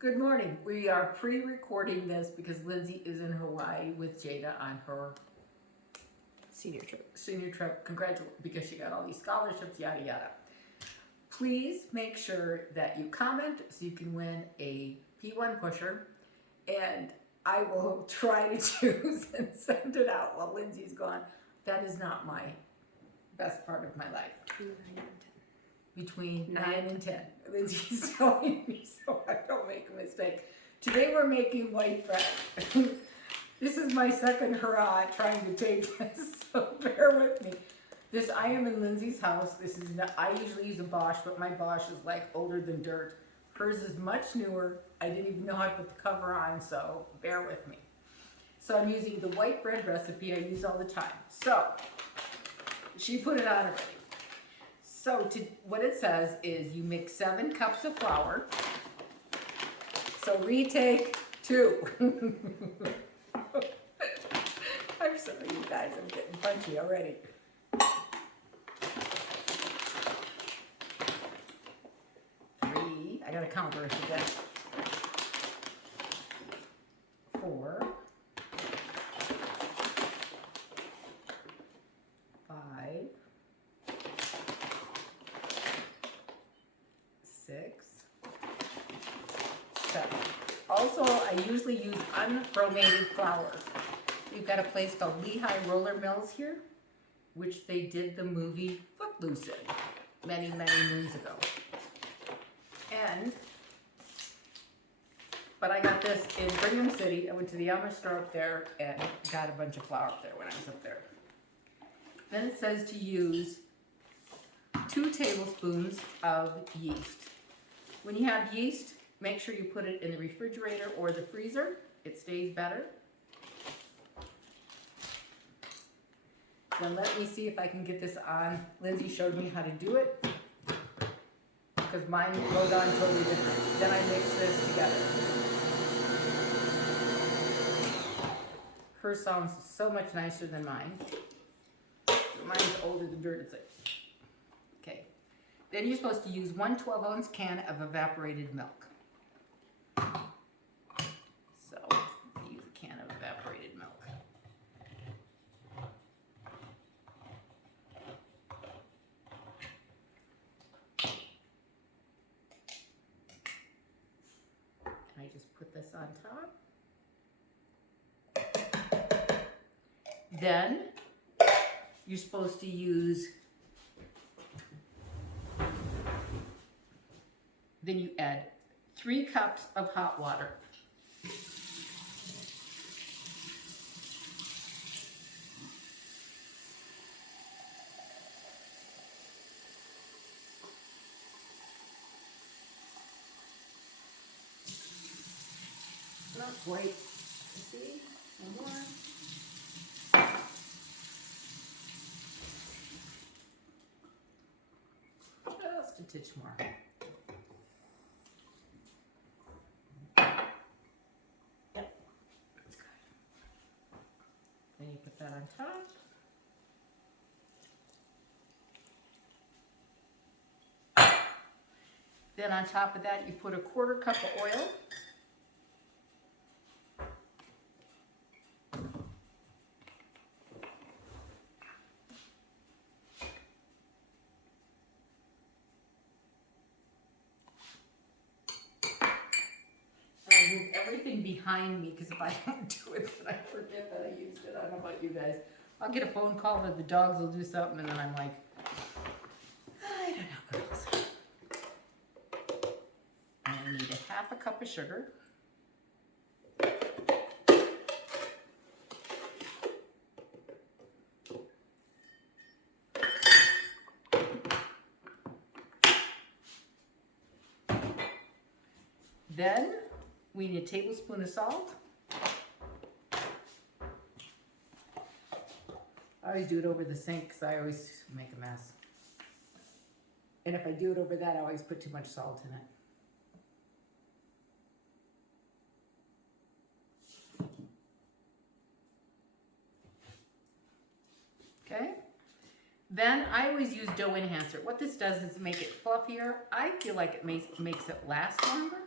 Good morning. We are pre-recording this because Lindsay is in Hawaii with Jada on her senior trip. Congratulations, because she got all these scholarships, yada yada. Please make sure that you comment so you can win a P1 pusher, and I will try to choose and send it out while Lindsay's gone. That is not my best part of my life. Between 9 and 10. Lindsay's telling me so I don't make a mistake. Today we're making white bread. This is my second hurrah trying to take this, so bear with me. I am in Lindsay's house. I usually use a Bosch, but my Bosch is like older than dirt. Hers is much newer. I didn't even know how to put the cover on, so bear with me. So I'm using the white bread recipe I use all the time. So, she put it on already. So what it says is you mix 7 cups of flour. So retake 2. I'm sorry, you guys, I'm getting punchy already. 3, I gotta count hers again. 4, 5, 6, 7. Also, I usually use unbromated flour. We've got a place called Lehigh Roller Mills here, which they did the movie Footloose in many, many moons ago. But I got this in Brigham City. I went to the Amish store up there and got a bunch of flour up there when I was up there. Then it says to use 2 tablespoons of yeast. When you have yeast, make sure you put it in the refrigerator or the freezer. It stays better. Then let me see if I can get this on. Lindsay showed me how to do it because mine goes on totally different. Then I mix this together. Hers sounds so much nicer than mine. Mine's older than dirt. It's like, okay. Then you're supposed to use 1 12-ounce can of evaporated milk. So, use a can of evaporated milk. And I just put this on top. Then, you're supposed to use, then you add 3 cups of hot water. Not quite. See? One more. Just a titch more. Yep, that's good. Then you put that on top. Then on top of that, you put a 1/4 cup of oil. Move everything behind me because if I don't do it, then I forget that I used it. I don't know about you guys. I'll get a phone call that the dogs will do something, and then I'm like, I don't know, girls. And I need a 1/2 cup of sugar. Then we need a tablespoon of salt. I always do it over the sink because I always make a mess. And if I do it over that, I always put too much salt in it. Okay? Then I always use dough enhancer. What this does is make it fluffier. I feel like it makes it last longer.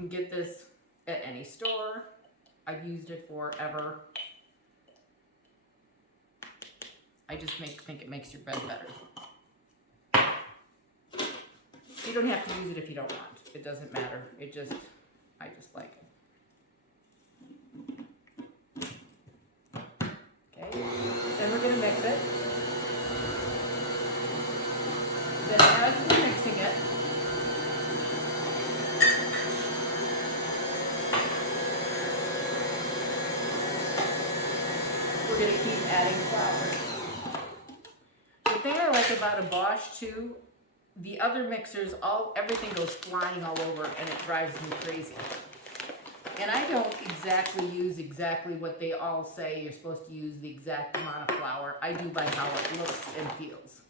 can get this at any store. I've used it forever. I just think it makes your bed better. You don't have to use it if you don't want. It doesn't matter. I just like it. Okay, then we're gonna mix it. Then as we're mixing it, we're gonna keep adding flour. The thing I like about a Bosch too, the other mixers, everything goes flying all over and it drives me crazy. And I don't exactly use what they all say. You're supposed to use the exact amount of flour. I do by how it looks and feels.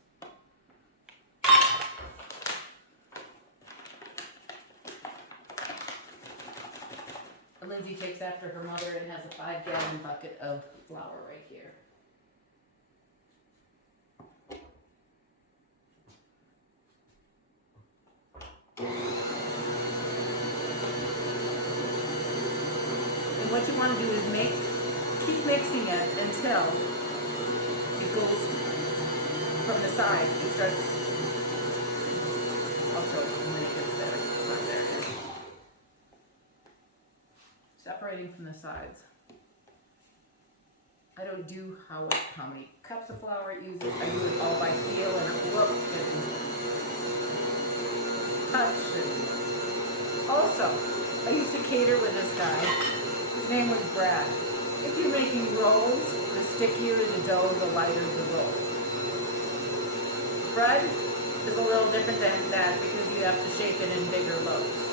Lindsay takes after her mother and has a 5-gallon bucket of flour right here. And what you want to do is keep mixing it until it goes from the sides. It starts, I'll show you when it gets there. It's not there yet. Separating from the sides. I don't do how many cups of flour it uses. I do it all by feel and look and touch. And also, I used to cater with this guy. His name was Brad. If you're making rolls, the stickier the dough, the lighter the roll. Bread is a little different than that because you have to shape it in bigger loaves.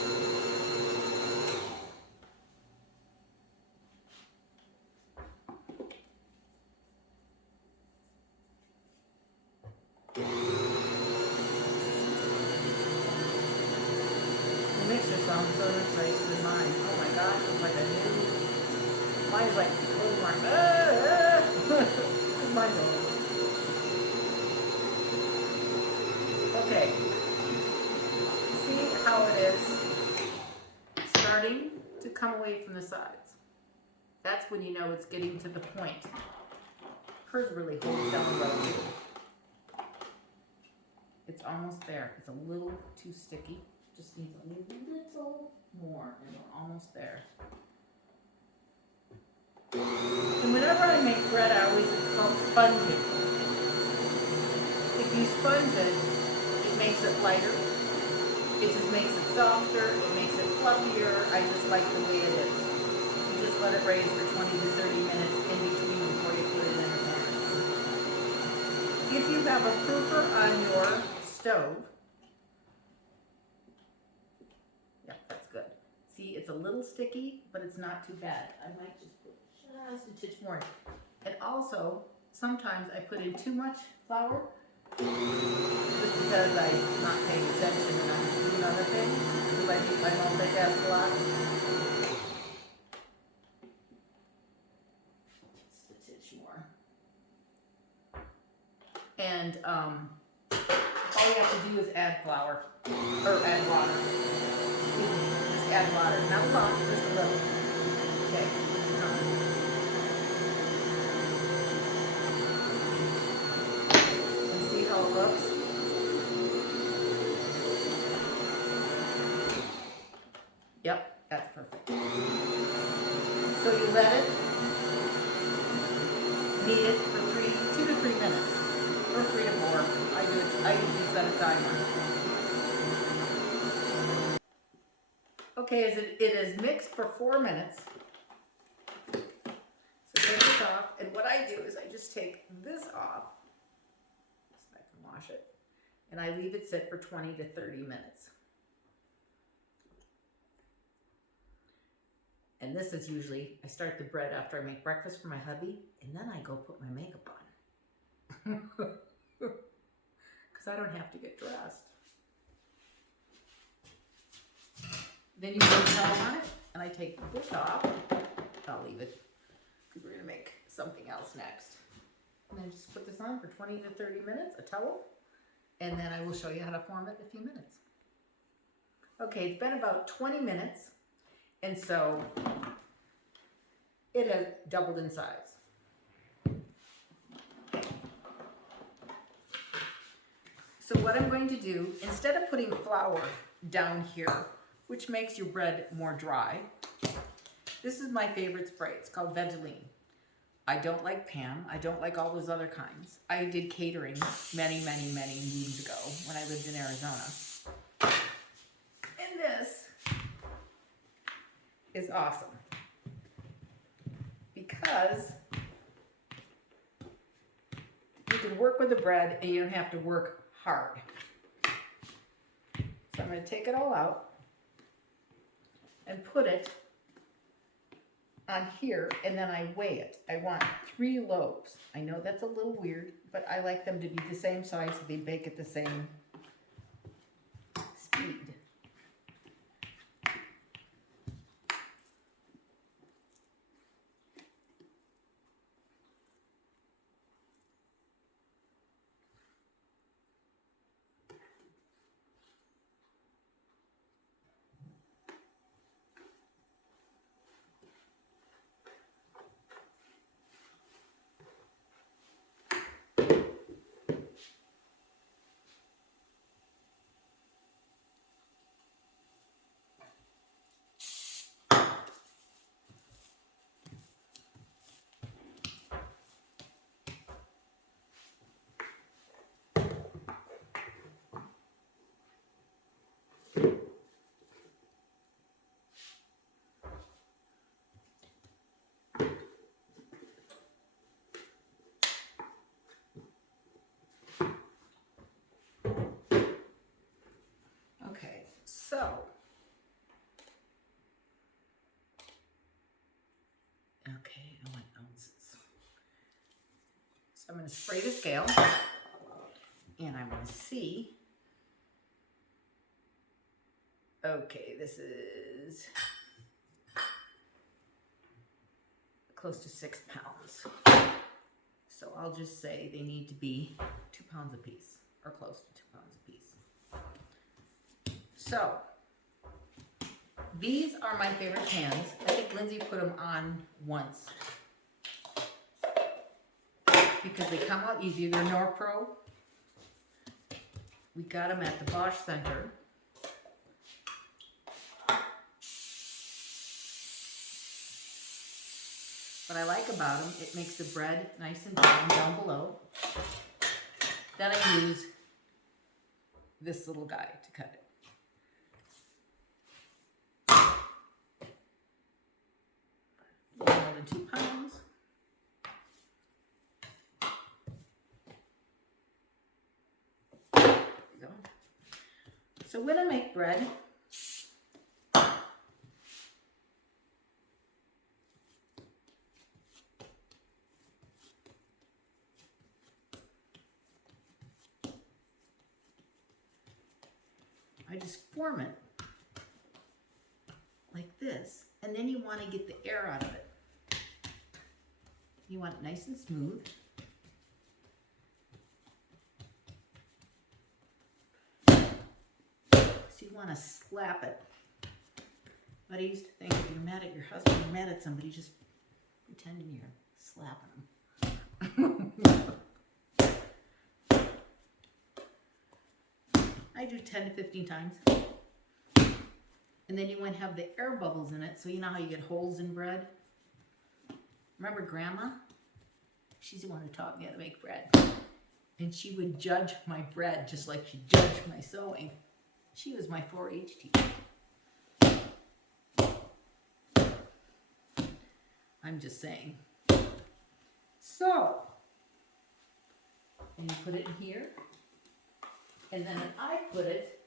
The mixer sounds so much nicer than mine. Oh my gosh, it's like a new. Mine's like a little more. Mine's old. Okay. See how it is starting to come away from the sides. That's when you know it's getting to the point. Hers really holds down the road. It's almost there. It's a little too sticky. Just needs a little more, and we're almost there. And whenever I make bread, it's called sponging. If you sponge it, it makes it lighter. It just makes it softer. It makes it fluffier. I just like the way it is. You just let it raise for 20 to 30 minutes in between before you put it in the pan. If you have a proofer on your stove, yeah, that's good. See, it's a little sticky, but it's not too bad. I might just put just a touch more. And also, sometimes I put in too much flour, just because I'm not paying attention and I'm doing other things, because I multitask a lot. Just a touch more. And all you have to do is add flour, or add water. Excuse me, just add water. Not a lot, just a little. Okay. And see how it looks? Yep, that's perfect. So you let it knead it for 2 to 3 minutes. Or 3 to 4. I usually set a timer. Okay, as it is mixed for 4 minutes. So take this off, and what I do is I just take this off, so I can wash it, and I leave it sit for 20 to 30 minutes. And this is usually, I start the bread after I make breakfast for my hubby, and then I go put my makeup on. Because I don't have to get dressed. Then you put a towel on it, and I take this off. I'll leave it, because we're going to make something else next. And then just put this on for 20 to 30 minutes, a towel, and then I will show you how to form it in a few minutes. Okay, it's been about 20 minutes, And so it has doubled in size. So what I'm going to do, instead of putting flour down here, which makes your bread more dry, this is my favorite spray. It's called Vegeline. I don't like Pam. I don't like all those other kinds. I did catering many, many, many moons ago when I lived in Arizona. And this is awesome because you can work with the bread and you don't have to work hard. So I'm going to take it all out and put it on here, and then I weigh it. I want 3 loaves. I know that's a little weird, but I like them to be the same size so they bake at the same speed. Okay, so okay, I want ounces. So I'm going to spray the scale, and I'm going to see. Okay, this is close to 6 pounds. So I'll just say they need to be 2 pounds a piece, or close to 2 pounds a piece. So these are my favorite pans. I think Lindsay put them on once because they come out easy. They're Norpro. We got them at the Bosch Center. What I like about them, it makes the bread nice and brown down below. Then I use this little guy to cut it. More than 2 pounds. There we go. So when I make bread, I just form it like this, and then you want to get the air out of it. You want it nice and smooth. So you want to slap it. But I used to think if you're mad at your husband, you're mad at somebody, just pretending you're slapping them. I do 10 to 15 times. And then you want to have the air bubbles in it, so you know how you get holes in bread? Remember Grandma? She's the one who taught me how to make bread. And she would judge my bread just like she judged my sewing. She was my 4-H teacher. I'm just saying. So, and you put it in here. And then I put it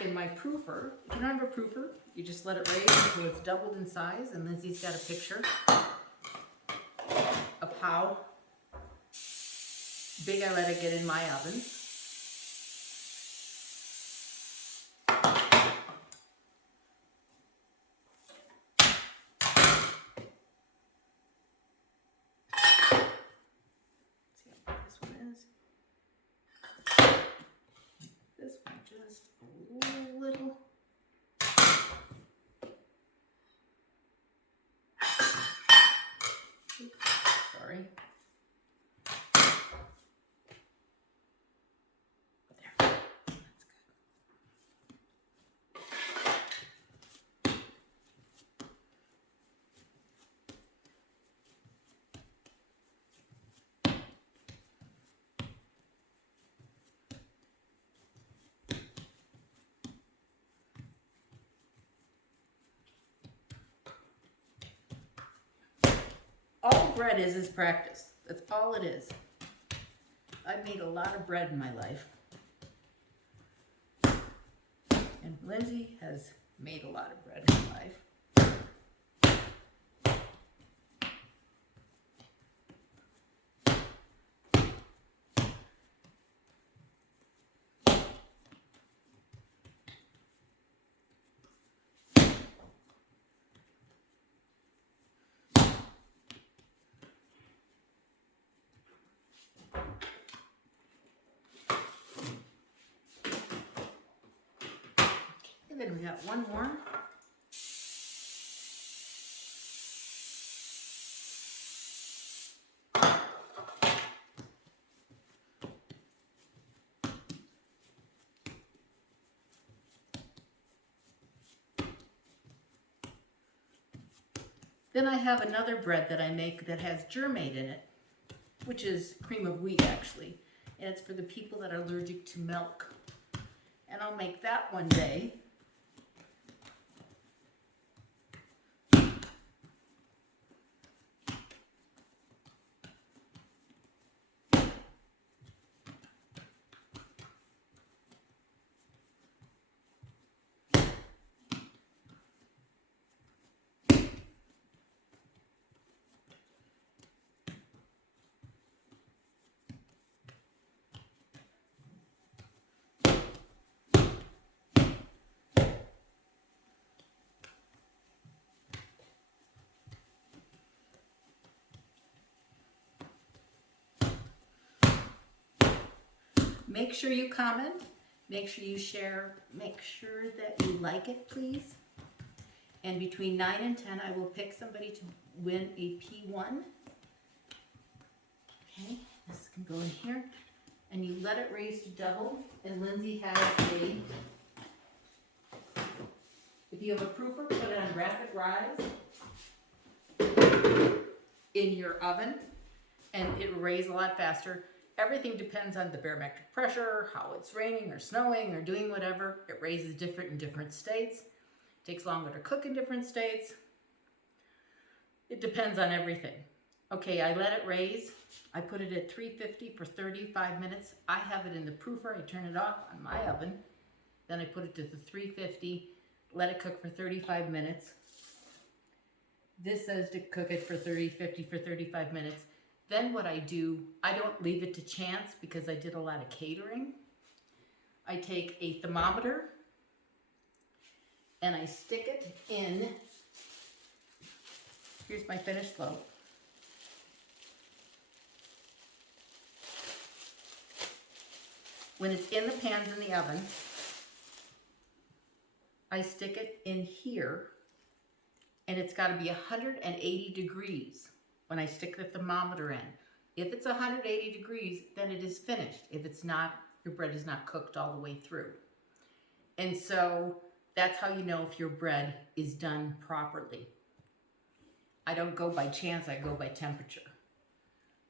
in my proofer. If you don't have a proofer, you just let it raise until it's doubled in size. And Lindsay's got a picture of how big I let it get in my oven. See how big this one is? This one just a little. Oops, sorry. There. That's good. All bread is practice. That's all it is. I've made a lot of bread in my life. And Lindsay has made a lot of bread in her life. And then we got one more. Then I have another bread that I make that has germate in it, which is cream of wheat actually. And it's for the people that are allergic to milk. And I'll make that one day. Make sure you comment, make sure you share, make sure that you like it, please. And between 9 and 10, I will pick somebody to win a P1. Okay, this can go in here. And you let it raise to double. And Lindsay has a, if you have a proofer, put it on rapid rise in your oven, and it will raise a lot faster. Everything depends on the barometric pressure, how it's raining or snowing or doing whatever. It raises different in different states. It takes longer to cook in different states. It depends on everything. Okay, I let it raise. I put it at 350 for 35 minutes. I have it in the proofer. I turn it off on my oven. Then I put it to the 350, let it cook for 35 minutes. This says to cook it for 50 for 35 minutes. Then what I do, I don't leave it to chance because I did a lot of catering. I take a thermometer and I stick it in, here's my finished loaf. When it's in the pans in the oven, I stick it in here, and it's got to be 180 degrees when I stick the thermometer in. If it's 180 degrees, then it is finished. If it's not, your bread is not cooked all the way through. And so that's how you know if your bread is done properly. I don't go by chance, I go by temperature.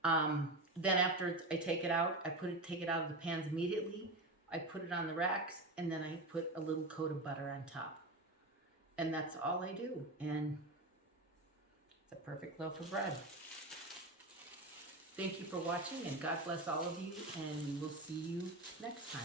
Then after I take it out, take it out of the pans immediately. I put it on the racks, and then I put a little coat of butter on top. And that's all I do. And it's a perfect loaf of bread. Thank you for watching, and God bless all of you, and we will see you next time.